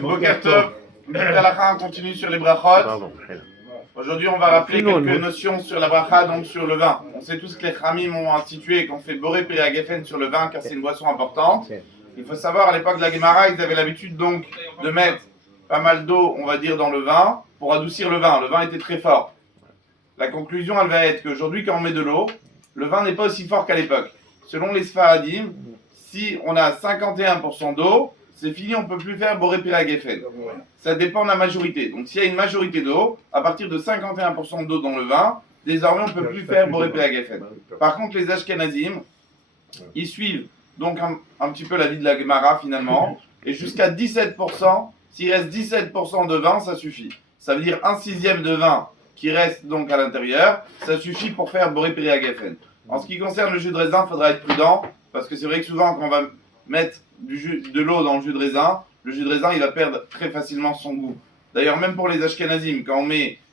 Boker Tov, on continue sur les brachot. Aujourd'hui, on va rappeler quelques notions sur la bracha, donc sur le vin. On sait tous que les Khamim ont institué qu'on fait boré périagefen sur le vin car c'est une boisson importante. Il faut savoir, à l'époque de la Gemara, ils avaient l'habitude donc de mettre pas mal d'eau, on va dire, dans le vin pour adoucir le vin. Le vin était très fort. La conclusion, elle va être qu'aujourd'hui, quand on met de l'eau, le vin n'est pas aussi fort qu'à l'époque. Selon les Sfaradim, si on a 51% d'eau, c'est fini, on ne peut plus faire boré périagefen. Ça dépend de la majorité. Donc s'il y a une majorité d'eau, à partir de 51% d'eau dans le vin, désormais on ne peut plus faire boré périagefen. Par contre, les Ashkenazim, ils suivent donc un petit peu la vie de la Gemara finalement, et jusqu'à 17%, s'il reste 17% de vin, ça suffit. Ça veut dire 1/6 de vin qui reste donc à l'intérieur, ça suffit pour faire boré périagefen. En ce qui concerne le jus de raisin, il faudra être prudent, parce que c'est vrai que souvent quand on va mettre de l'eau dans le jus de raisin, le jus de raisin il va perdre très facilement son goût. D'ailleurs même pour les Ashkenazim, quand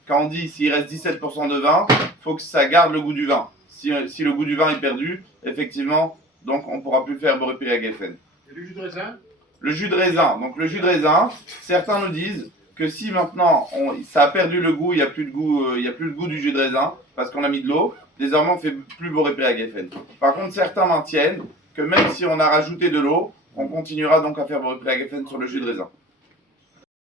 on dit s'il reste 17% de vin, il faut que ça garde le goût du vin. Si le goût du vin est perdu, effectivement, donc on ne pourra plus faire boré périagefen. Et le jus de raisin? Le jus de raisin. Donc le jus de raisin, certains nous disent que si maintenant ça a perdu le goût, il n'y a plus le goût du jus de raisin, parce qu'on a mis de l'eau, désormais on ne fait plus boré périagefen. Par contre, certains maintiennent que même si on a rajouté de l'eau, on continuera donc à faire boré périagefen sur le jus de raisin.